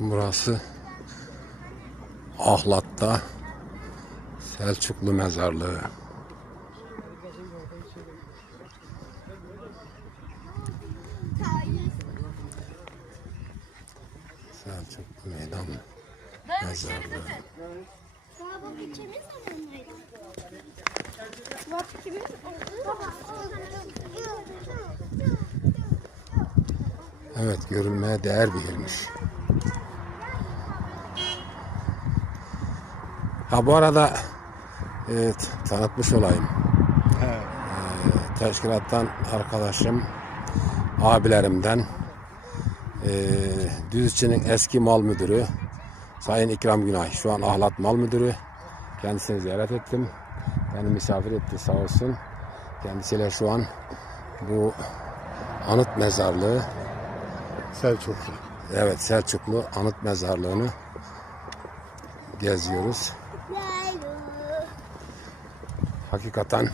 Burası Ahlat'ta Selçuklu Mezarlığı. Selçuklu Meydan Mezarlığı. Evet görülmeye değer bir yermiş. Ha bu arada e, tanıtmış olayım. E, teşkilattan arkadaşım, abilerimden e, Düzçe'nin eski mal müdürü Sayın İkram Günay. Şu an Ahlat Mal Müdürü. Kendisini ziyaret ettim. Beni misafir etti sağ olsun. Kendisiyle şu an bu anıt mezarlığı Selçuklu. Evet Selçuklu Anıt Mezarlığı'nı geziyoruz. Hakikaten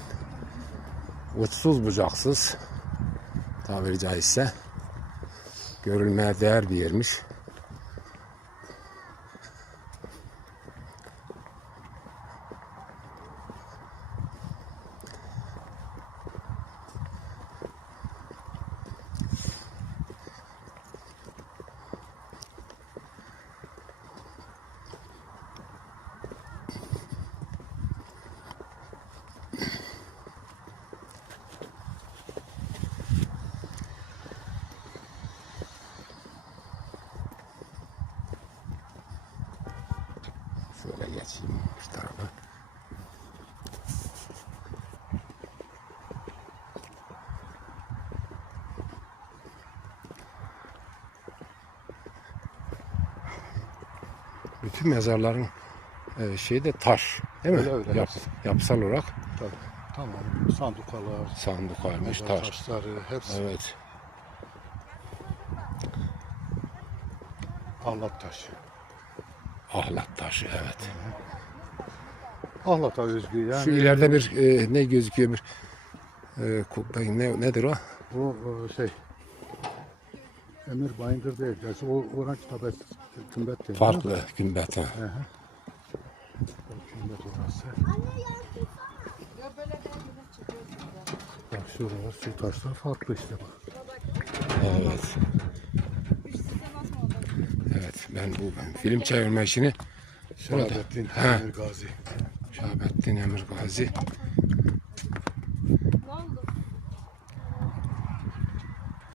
uçsuz bucaksız tabiri caizse görülmeye değer bir yermiş. Geçeyim şu tarafa. Bütün mezarların e, şeyi de taş değil mi? Öyle, öyle, Yap- hepsi. yapısal olarak Tabii. Tamam. Sandukalar, sandık almış mezar taş. taşları hepsi Evet. ahlat taşı. Ahlat taşı evet. Ahlata özgü yani. Şu ileride bir e, ne gözüküyor bir e, kubbe ne nedir o? O, o şey Emir Bayındır değil. Yani o oran kitabet kümbet değil. Farklı gümbet. ha. O kümbet orası. Bak şuralar şu taşlar farklı işte bak. Evet ben bu ben film çevirme işini sonra Emir Gazi. Şahabettin Emir Gazi.